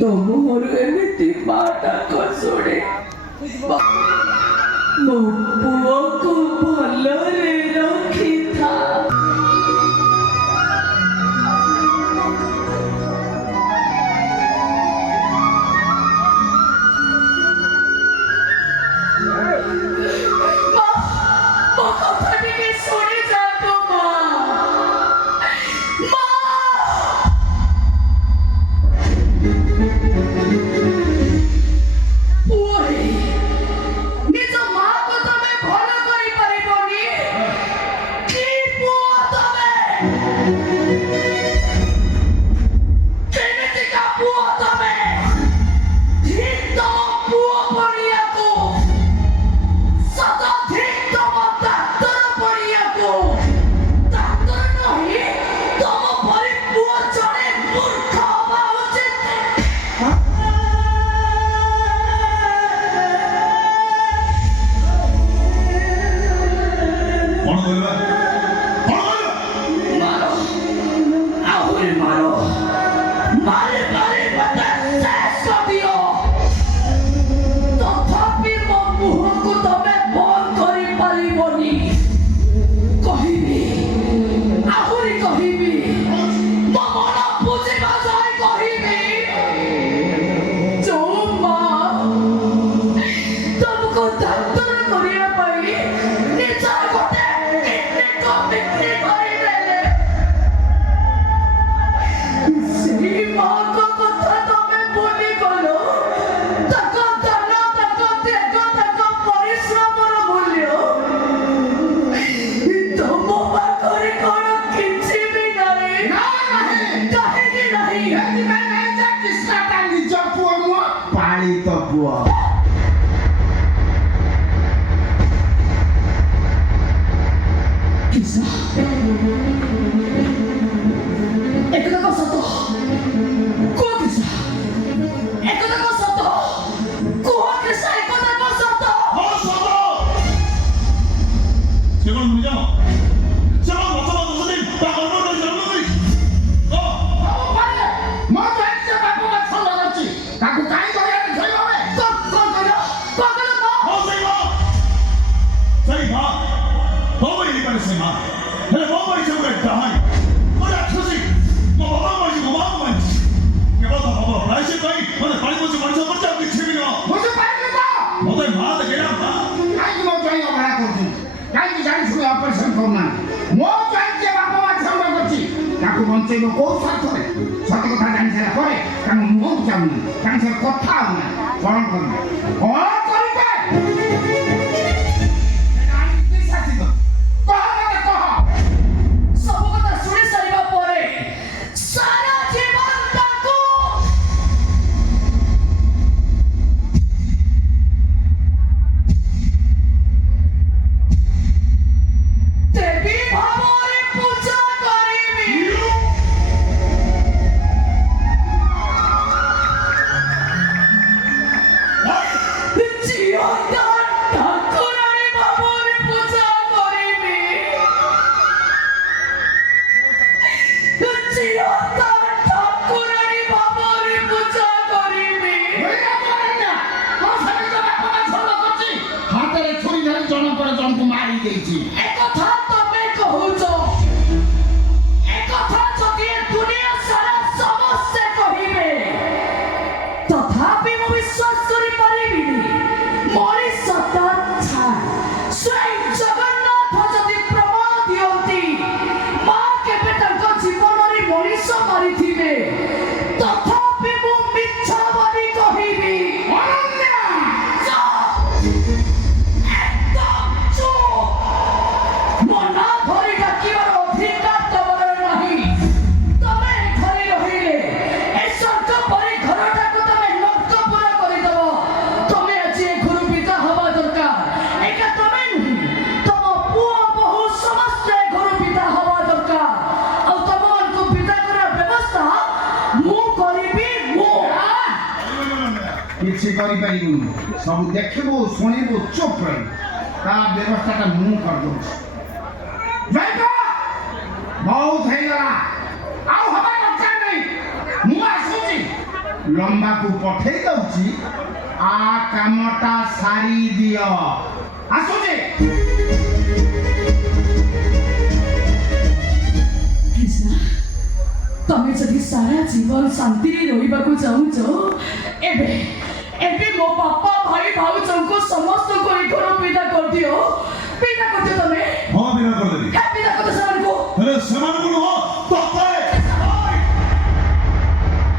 तो मोरू एमती माटा को सोड़े मो पुओ को भलरे रखी था କିଛି କରିପାରିବୁନି ସବୁ ଦେଖିବୁ ଶୁଣିବୁ ଚୁପ୍ ରହିବୁ ତା ବ୍ୟବସ୍ଥାଟା ମୁଁ କରିଦେଉଛି ବହୁତ ହେଇଗଲା ଆଉ ହବା ଦରକାର ନାହିଁ ମୁଁ ଆସୁଛି ଲମ୍ବାକୁ ପଠେଇ ଦଉଛି ଆ କାମଟା ସାରି ଦିଅ ଆସୁଛି ତମେ ଯଦି ସାରା ଜୀବନ ଶାନ୍ତିରେ ରହିବାକୁ ଚାହୁଁଛ ଏବେ ଏବେ ମୋ ବାପା ଭାଇ ଭାଉଜଙ୍କୁ ସମସ୍ତଙ୍କୁ ଏ ଘର ବିଦା କରିଦିଅ ତମେ ହଁ ବିନା କରିଦେବି ବିଦା କରିଦିଅ ସେମାନଙ୍କୁ ହେଲେ ସେମାନଙ୍କୁ ନୁହଁ ତତେ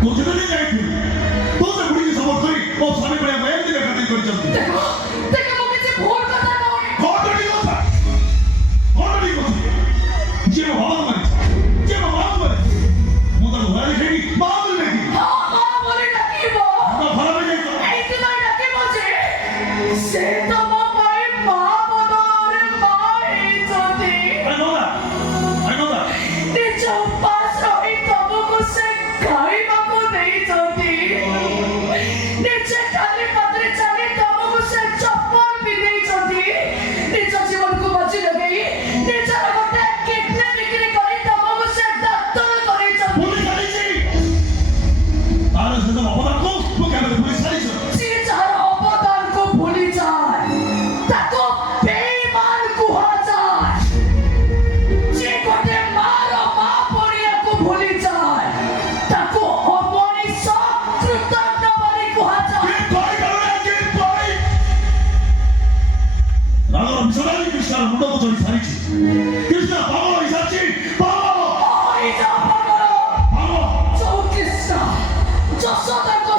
ତୁ ଯେତେବେଳେ ଯାଇଥିଲୁ ତୁ ସେ ବୁଢ଼ୀକି ସପୋର୍ଟ କରି ମୋ ସ୍ୱାମୀ ଭଳିଆ ଏମିତି ବେକାରୀ କରିଛନ୍ତି ଦେଖ ମୁଁ କିଛି ଭୁଲ କଥା କହୁନି କଣଟି କଥା ଯିଏ ମୋ ବାବା ମାରିଛି ଯିଏ ମୋ ମାଆ ମାରିଛି ମୁଁ ତାକୁ ଘରେ ଦେଖେଇକି ମା ବୋଲି ଦେଖି ବୋଲି ଡାକିବ ଖରାପ ହେଇଯାଇଛି ଏଇଥିପାଇଁ ଡାକିବ ଯେ ସେ ତମ ପାଇଁ ମା ବଦଳରେ ମା ହେଇଛନ୍ତି ନିଜ ଉପାସ ରହି ତମକୁ ସେ ଖାଇବାକୁ ଦେଇଛନ୍ତି ନିଜେ ଖାଲି ପାଦରେ ଚାଲି ତମକୁ ସେ ଚପଲ ପିନ୍ଧେଇଛନ୍ତି ନିଜ ଜୀବନକୁ ବାଜି ଲଗେଇ ନିଜର ଗୋଟେ କିଡନୀ ବିକ୍ରି କରି ତମକୁ ସେ ଡାକ୍ତର କରେଇଛନ୍ତି ଯିଏ ଯାହାର ଅବଦାନକୁ ଭୁଲିଯାଏ ତାକୁ ବେଇମାନ କୁହାଯାଏ ଯିଏ ଗୋଟେ ମାର ମା ପଡ଼ିଆକୁ ଭୁଲିଯାଏ ତାକୁ ଅମଣିଷ କୃତଜ୍ଞ ବୋଲି କୁହାଯାଏ ମୁଣ୍ଡକୁ ଚଢି ସାରିଛି କୃଷ୍ଣ ପାଗଳ ହେଇସାରିଛି ପାଗଳ ଯୋଉ କୃଷ୍ଣ ଯଶୋଦାଙ୍କ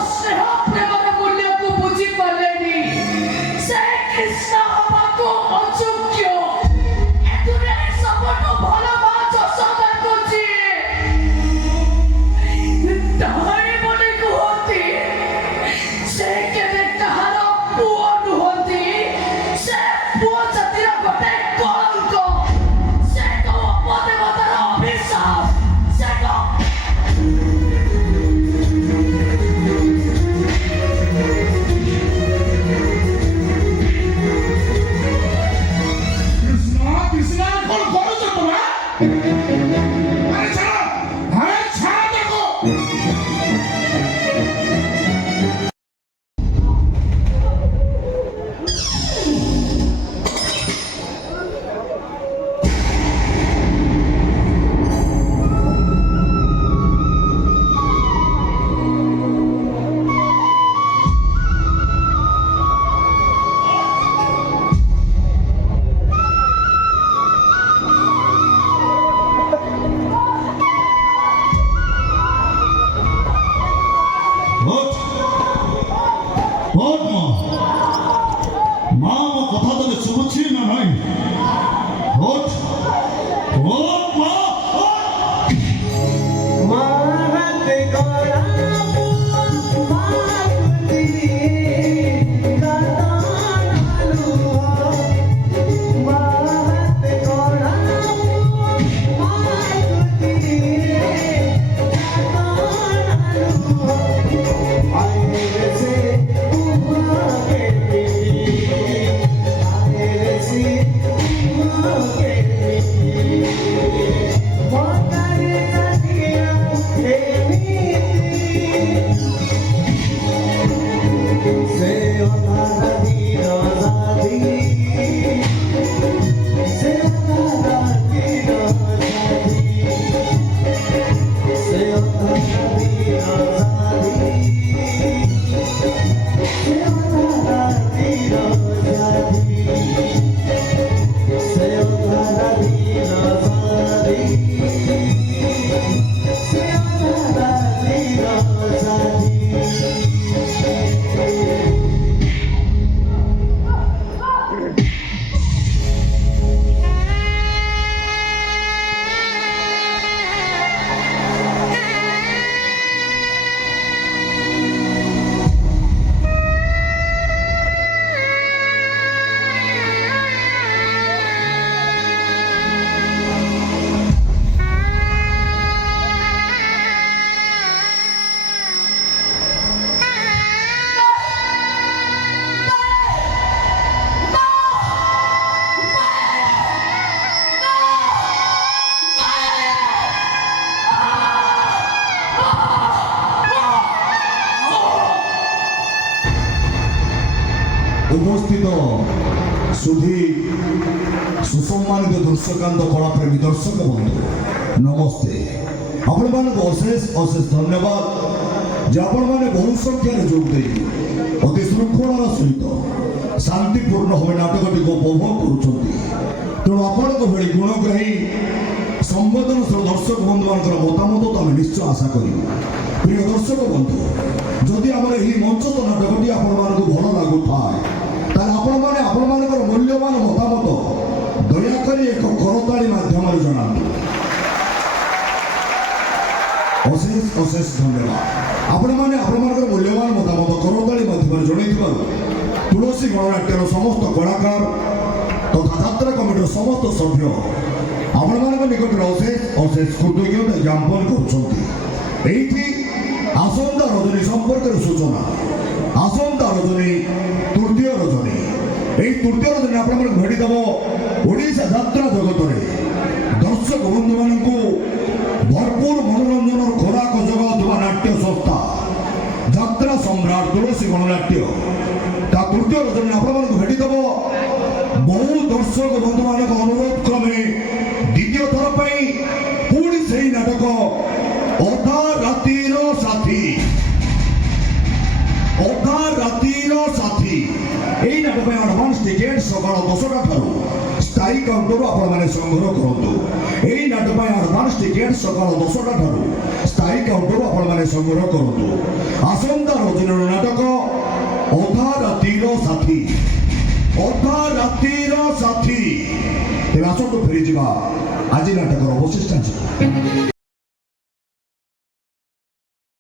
উপস্থিত সুধী সুসম্মানিত দর্শকান্ত কଳାପ୍ରେମୀ ଦର୍ଶକ ବନ୍ଧୁ ନମସ୍ତେ। ଆପଣମାନଙ୍କୁ ଅଶେଷ ଅଶେଷ ଧନ୍ୟବାଦ ଯେ ଆପଣମାନେ ବହୁ ସଂଖ୍ୟାରେ ଯୋଗ ଦେଇ ଅତି ଶୃଙ୍ଖଳାର ସହିତ ଶାନ୍ତିପୂର୍ଣ୍ଣ ଭାବେ ନାଟକଟିକୁ ଉପଭୋଗ କରୁଛନ୍ତି। ତେଣୁ ଆପଣଙ୍କ ଭଳି ଗୁଣଗ୍ରାହୀ ସମ୍ବେଦନଶୀଳ ଦର୍ଶକ ବନ୍ଧୁମାନଙ୍କର ମତାମତ ତ ଆମେ ନିଶ୍ଚୟ ଆଶା କରିବୁ। ପ୍ରିୟ ଦର୍ଶକ ବନ୍ଧୁ, ଯଦି ଆମର ଏହି ମଞ୍ଚସ୍ଥ ନାଟକଟି ଆପଣମାନଙ୍କୁ ଭଲ ଲାଗୁଥାଏ ତାହେଲେ ଆପଣମାନେ ଆପଣମାନଙ୍କର ମୂଲ୍ୟବାନ ମତାମତ ଦୟାକରି ଏକ କରତାଳି ମାଧ୍ୟମରେ ଜଣାନ୍ତୁ। ଅଶେଷ ଅଶେଷ ଧନ୍ୟବାଦ। ଆପଣମାନେ ଆପଣମାନଙ୍କର ମୂଲ୍ୟବାନ ମତାମତ କରତାଳି ମାଧ୍ୟମରେ ଜଣାଇଥିବାରୁ ତୁଳସୀ ଗଣନାଟ୍ୟର ସମସ୍ତ କଳାକାର ତଥା ଯାତ୍ରା କମିଟିର ସମସ୍ତ ସଭ୍ୟ ଆପଣମାନଙ୍କ ନିକଟରେ ଅଶେଷ ଅଶେଷ କୃତଜ୍ଞତା ଜ୍ଞାପନ କରୁଛନ୍ତି। ଏଇଠି ଆସନ୍ତା ରଜନୀ ସମ୍ପର୍କରେ ସୂଚନା। ଆସନ୍ତା ରଜନୀ ତୃତୀୟ ରଜନୀ। ଏହି ତୃତୀୟ ରଜନୀ ଆପଣମାନଙ୍କୁ ଭେଟିଦେବ ଓଡ଼ିଶା ଯାତ୍ରା ଜଗତରେ ଦର୍ଶକ ବନ୍ଧୁମାନଙ୍କୁ ଭରପୁର ମନୋରଞ୍ଜନର ଖୋରାକ ଯୋଗାଉଥିବା ନାଟ୍ୟ ସଂସ୍ଥା ଯାତ୍ରା ସମ୍ରାଟ ତୁଳସୀ ଗଣନାଟ୍ୟ ତା ତୃତୀୟ ରଜନୀ ଆପଣମାନଙ୍କୁ ଭେଟିଦେବ ବହୁ ଦର୍ଶକ ବନ୍ଧୁମାନଙ୍କ ଅନୁରୋଧ କ୍ରମେ ଦ୍ୱିତୀୟ ଥର ପାଇଁ ପୁଣି ସେହି ନାଟକ ଅଧା ରାତିର ସାଥୀ। ଅଧା ରାତିର ସାଥୀ ଏହି ନାଟକ ପାଇଁ ଆଡଭାନ୍ସ ଟିକେଟ ସକାଳ 10ଟା ଠାରୁ ସ୍ଥାୟୀ କାଉଣ୍ଟରରୁ ଆପଣମାନେ ସଂଗ୍ରହ କରନ୍ତୁ। ଏହି ନାଟକ ପାଇଁ ଆଡଭାନ୍ସ ଟିକେଟ ସକାଳ 10ଟା ଠାରୁ ସ୍ଥାୟୀ କାଉଣ୍ଟରରୁ ଆପଣମାନେ ସଂଗ୍ରହ କରନ୍ତୁ। ଆସନ୍ତା ରଜନୀର ନାଟକ ଅଧା ରାତିର ସାଥୀ। ଅଧା ରାତିର ସାଥୀ। ତେବେ ଆସନ୍ତୁ ଫେରିଯିବା ଆଜି ନାଟକର ଅବଶିଷ୍ଟାଂଶ।